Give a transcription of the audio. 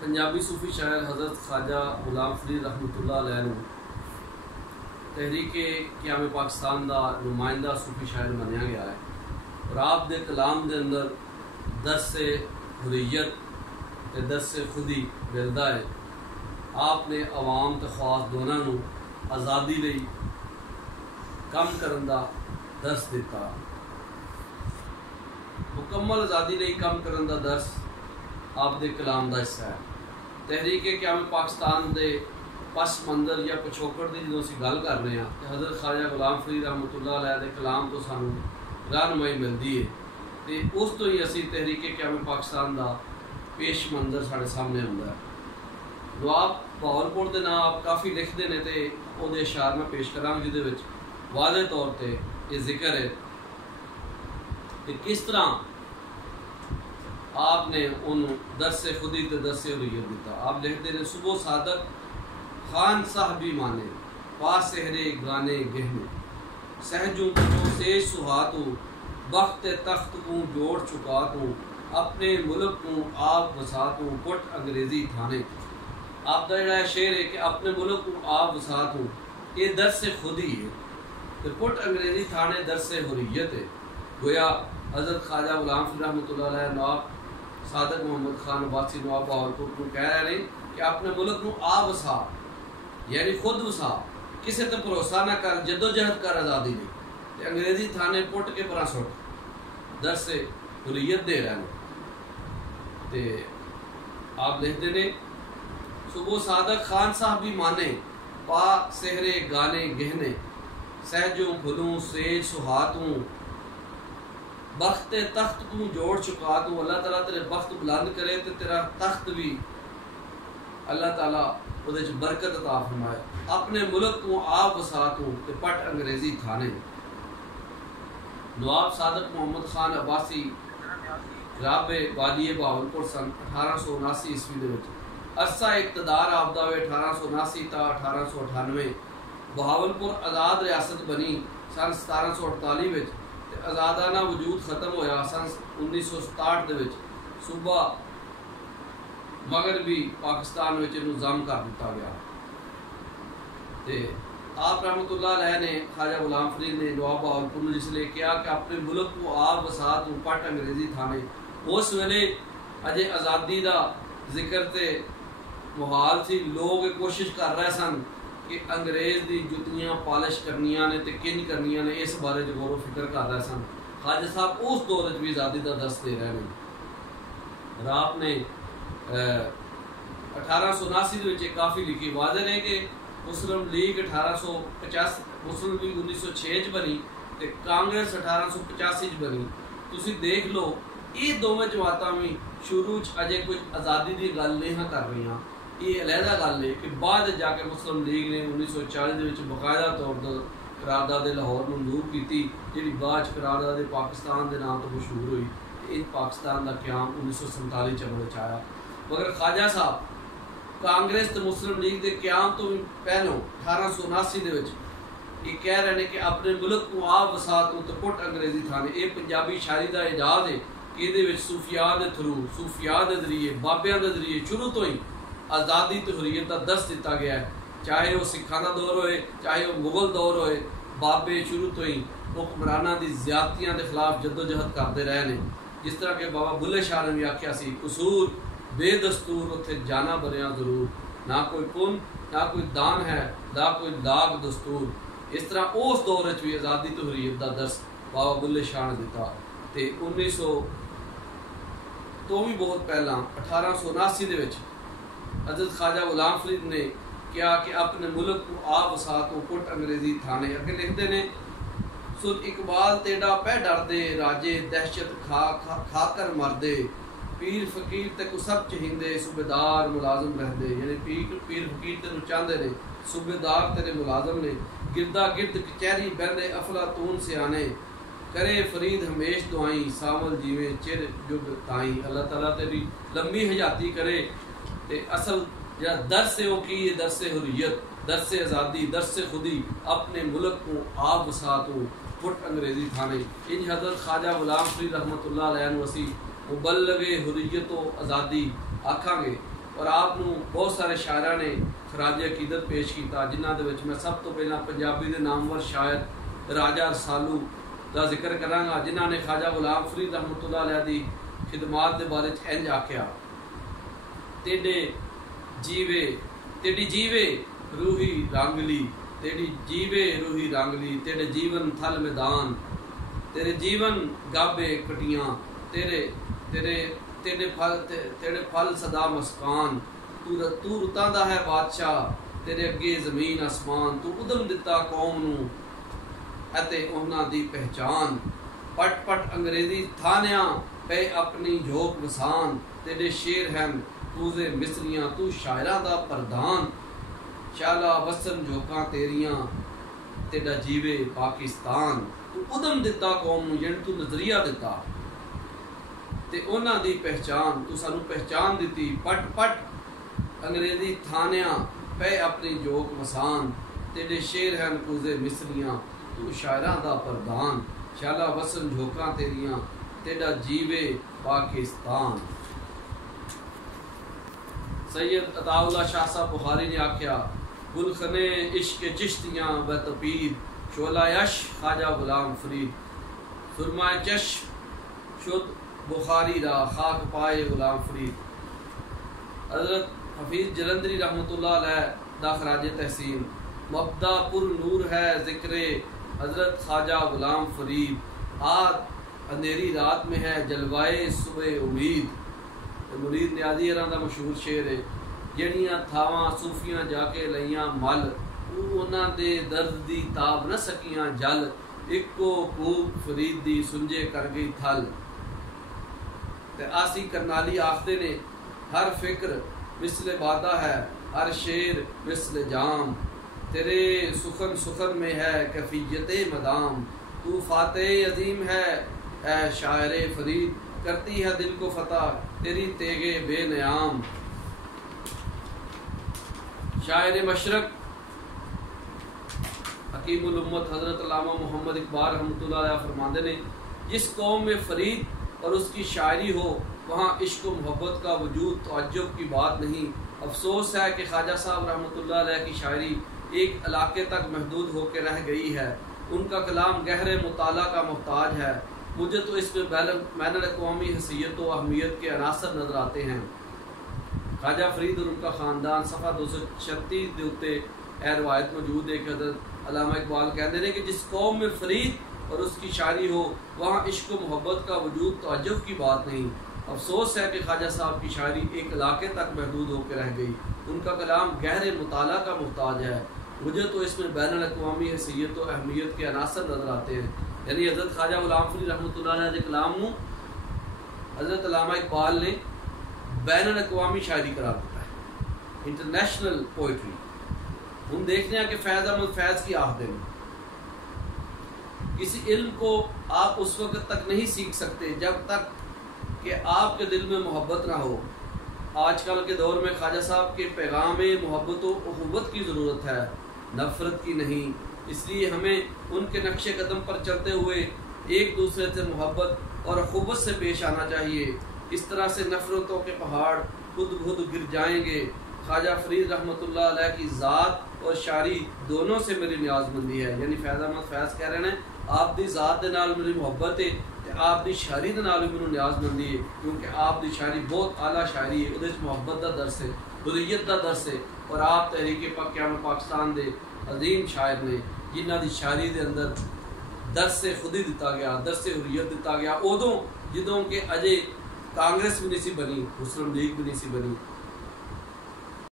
پنجابی صوفی شاعر حضرت خواجہ غلام فرید رحمۃ اللہ علیہ نو تحریک قیام پاکستان دا نمائندہ صوفی شاعر منیا گیا ہے، اور آپ دے کلام دے اندر درس حریت تے درس خودی ملدا ہے۔ آپ نے عوام تے خواص دونوں نو آزادی لئی کم کرن دا درس دیتا، مکمل آزادی لئی کم کرن دا درس آپ دے کلام دا حصہ ہے۔ تحریک قیام پاکستان دے پس منظر یا پچھوکڑ دی جدوں اسی گل کر رہے ہیں کہ حضرت خواجہ غلام فرید رحمۃ اللہ علیہ دے کلام تو سانو رہنمائی ملتی ہے، تے اس تو ہی اسی تحریک قیام پاکستان دا پیش منظر سارے سامنے آتا ہے۔ نواب بہاولپور دے نام آپ کافی لکھتے ہیں، تے وہ دے اشعار میں پیش کراں جہدے وچ واضح طور تے یہ ذکر ہے کہ کس طرح آپ نے ان درس خودی تے درس حریت دیتا۔ آپ لکھتے ہیں صبح صادق خان صاحبی مانے پا سہرے گانے گہنے، سہجوں کو سے سہاتوں بخت تخت کو جوڑ چکاتوں، اپنے ملک کو آپ وساتوں پٹ انگریزی تھانے۔ آپ کا جڑا شعر ہے کہ اپنے ملک کو آپ وساتوں، یہ درس خودی ہے، تو پٹ انگریزی تھانے درس حریت ہے۔ گویا حضرت خواجہ غلام فرید رحمۃ اللہ علیہ نواب صادق محمد خان عباسی نواب بہاولپور کو کہہ رہے ہیں کہ اپنے ملک کو آ وسا، یعنی خود وسا، کسی تے بھروسہ نہ کر، جدوجہد کر آزادی نہیں، تے انگریزی تھانے پٹ کے پرا سٹ درس حریت دے رہے ہیں۔ تے آپ لکھتے ہیں صبح صادق خان صاحب بھی مانے پا سہرے گانے گہنے، سہجوں پھلوں سیج سہاتوں بخت تخت کو جوڑ چکا تو، اللہ تعالیٰ تیرے بخت بلند کرے تو تیرا تخت بھی اللہ تعالیٰ وہ برکت عطا فرمائے۔ اپنے ملک کو آپ وساتوں تے پٹ انگریزی تھانے۔ نواب صادق محمد خان عباسی رابع والی بہاولپور سن 1879 عیسوی دے وچ عرصہ اقتدار آپ دا 1879 تا 1898۔ بہاولپور آزاد ریاست بنی سن 1748 وچ، آزادانہ وجود ختم ہویا سن 1967 دے وچ۔ صوبہ مغربی پاکستان وچ انہوں ضم کر دیتا گیا۔ تے آپ رحمۃ اللہ علیہ نے خواجہ غلام فرید نے نواب بہاولپور نے جس لیے کیا کہ اپنے ملک کو آپ وسعت پٹ انگریزی تھانے، اس ویلے اجے آزادی دا ذکر تے محال سی، لوگ کوشش کر رہے سن کہ انگریز دی جتیاں پالش کرنیاں نے تے کنج کرنیاں نے، اس بارے غور و فکر کر رہے سن۔ خواجہ صاحب اس دور بھی آزادی دا درس دے رہے ہیں، اور آپ نے 1879 دے کافی لکھی۔ واضح ہے کہ مسلم لیگ 1850، مسلم لیگ 1906 بنی تے کانگریس 1885 بنی۔ تسی دیکھ لو یہ دونوں جماعتاں بھی شروع اجے کوئی آزادی دی گل نہیں کر رہی، یہ علیحدہ گل ہے کہ بعد جا کے مسلم لیگ نے 1940 باقاعدہ طور پر قرارداد لاہور منظور کی، جی بعد قرارداد پاکستان کے نام تو مشہور ہوئی۔ اس پاکستان کا قیام 1947 عمل آیا، مگر خواجہ صاحب کانگریس تے مسلم لیگ کے قیام تو پہلوں 1879 دے وچ یہ کہہ رہے ہیں کہ اپنے ملک کو آپ وسعتوں تے پٹ انگریزی تھانے۔ یہ پنجابی شاعری کا اعجاز ہے کہ یہ صوفیاء دے تھرو، صوفیاء دے ذریعے، بابیاں دے ذریعے شروع تو ہی آزادی تے حریت کا درس دیتا گیا ہے، چاہے وہ سکھاں دا دور ہوئے، چاہے وہ مغل دور ہوئے۔ بابے شروع تو ہی حکمرانہ دی زیادتیاں دے خلاف جدوجہد کرتے رہے ہیں، جس طرح کہ بابا بلے شاہ نے بھی آکھیا سی، قصور بے دستور اتھے جانا بنیا ضرور، نہ کوئی کن نہ کوئی دان ہے نہ کوئی لاگ دستور۔ اس طرح اس دور وچ بھی آزادی تے حریت دا درس بابا بلے شاہ نے دیتا۔ تے 1900 تو بھی بہت پہلا 1879 دے وچ حضرت خواجہ غلام فرید نے کیا کہ اپنے ملک کو آپ وسعتوں پٹ انگریزی تھانے۔ اگے لکھتے ہیں سن اقبال تیڈا پہ ڈر دے، راجے دہشت کھا کر مر دے، پیر فقیر تے کو سب چہندے، صوبے دار ملازم رہ دے۔ یعنی پیر فقیر تینوں چاہتے نے، صوبے دار تیرے ملازم نے، گردا گرد کچہری بہندے افلاطون سے آنے، کرے فرید ہمیش دعائیں ساول جیویں چر جگ تائیں۔ اللہ تعالیٰ تیری لمبی حیاتی کرے۔ تے اصل جا درس ہے وہ کی ہے درس حریت، درس آزادی، درس خودی، اپنے ملک کو آپ وسعتوں پٹ انگریزی تھانے۔ ان حضرت خواجہ غلام فرید رحمۃ اللہ علیہ نو اسی مبلغ حریت و آزادی آکھاں گے، اور آپ نو بہت سارے شاعراں نے خراج عقیدت پیش کیتا، جنہاں دے وچ میں سب تو پہلا پنجابی دے نامور شاعر راجا رسالو دا ذکر کراں گا، جنہاں نے خواجہ غلام فرید رحمۃ اللہ علیہ دی خدمات دے بارے انج آکھیا، تیڈی جیوے روحی رنگلی، تیری جیوے روحی رنگلی، تیرے جیون تھل میدان، تیرے جیون گابے کٹیاں، تیرے پھل صدا مسکان، تو رتاں دا ہے بادشاہ، تیرے اگے زمین آسمان، تو ادم دتا قوم نو اتے انہاں دی پہچان، پٹ پٹ انگریزی تھانیاں پہ اپنی جھوک وسان، تیرے شیر ہیں توزے مصریاں، تو شاعراں دا پردان، شالا وسن جھوکاں تیریاں، تیرا جیوے پاکستان، تو ادم دتا قوم نو، یعنی تو نظریہ دتا تے انہاں دی پہچان، تو سانو پہچان دیتی، پٹ پٹ انگریزی تھانیاں پہ اپنی جھوک وسان، تیرے شیر ہیں کوزے مصریاں، تو شاعراں دا پردان، شالا وسن جھوکاں تیریاں، تیرا جیوے پاکستان۔ سید عطا اللہ شاہ صاحب بخاری نے آکھیا، گلخنے عشق چشتیاں بتپید، شعلہ یش خواجہ غلام فرید، سرمائے چشم شد بخاری را، خاک پائے غلام فرید۔ حضرت حفیظ جلندری رحمۃ اللہ علیہ دا خراج تحسین، مبدا پر نور ہے ذکر حضرت خواجہ غلام فرید، آج اندھیری رات میں ہے جلوائے صبح امید۔ مرید نیازی ہراں دا مشہور شعر ہے، جڑیاں تھاواں صوفیاں جا کے لئیاں مل، انہاں دے درد دی تاب نہ سکیاں جل، اکو کوک فرید دی سنجے کر گئی تھل۔ تے آسی کرنالی آخدے نے، ہر فکر مثل بادہ ہے، ہر شعر مثل جام، تیرے سخن میں ہے کیفیت مدام، تو فاتح عظیم ہے اے شاعر فرید، کرتی ہے دل کو فتح تیری تیغے بے نیام۔ شاعر مشرق حکیم الامت حضرت علامہ محمد اقبال رحمۃ اللہ علیہ فرماندے نے، جس قوم میں فرید اور اس کی شاعری ہو وہاں عشق و محبت کا وجود تعجب کی بات نہیں۔ افسوس ہے کہ خواجہ صاحب رحمۃ اللہ علیہ کی شاعری ایک علاقے تک محدود ہو کے رہ گئی ہے، ان کا کلام گہرے مطالعہ کا محتاج ہے، مجھے تو اس میں بین الاقوامی حیثیت و اہمیت کے عناصر نظر آتے ہیں۔ خواجہ فرید اور ان کا خاندان، صفحہ 236 دے اتے اے روایت موجود ہے کہ حضرت علامہ اقبال کہتے ہیں کہ جس قوم میں فرید اور اس کی شاعری ہو وہاں عشق و محبت کا وجود تعجب کی بات نہیں۔ افسوس ہے کہ خواجہ صاحب کی شاعری ایک علاقے تک محدود ہو کے رہ گئی، ان کا کلام گہرے مطالعہ کا محتاج ہے، مجھے تو اس میں بین الاقوامی حیثیت و اہمیت کے عناصر نظر آتے ہیں۔ یعنی حضرت خواجہ غلام فرید رحمۃ اللہ علیہ کے کلام نو حضرت علامہ اقبال نے بین الاقوامی شاعری قرار دیتا ہے، انٹرنیشنل پوئٹری۔ ہم دیکھتے ہیں کہ فیض احمد فیض کی آخدے میں کسی علم کو آپ اس وقت تک نہیں سیکھ سکتے جب تک کہ آپ کے دل میں محبت نہ ہو۔ آج کل کے دور میں خواجہ صاحب کے پیغام محبت و اخوت کی ضرورت ہے، نفرت کی نہیں، اس لیے ہمیں ان کے نقش قدم پر چلتے ہوئے ایک دوسرے سے محبت اور اخوت سے پیش آنا چاہیے، اس طرح سے نفرتوں کے پہاڑ خود بخود گر جائیں گے۔ خواجہ فرید رحمۃ اللہ علیہ کی ذات اور شاعری دونوں سے میری نیاز مندی ہے، یعنی فیض احمد فیض کہہ رہے ہیں آپ دی ذات دے نال میری محبت ہے تے آپ دی شاعری دے نال بھی میری نیاز مندی ہے، کیونکہ آپ دی شاعری بہت اعلیٰ شاعری ہے، ادھے محبت دا درس ہے، حریت دا درس ہے، اور آپ تحریک قیام پاکستان دے عظیم شاعر نے جنہ دی شاعری دے اندر درس خودی دتا گیا، درس حریت دتا گیا، ادوں جدوں کہ اجے کانگریس بھی نہیں سی بنی، مسلم لیگ بھی نہیں سی بنی،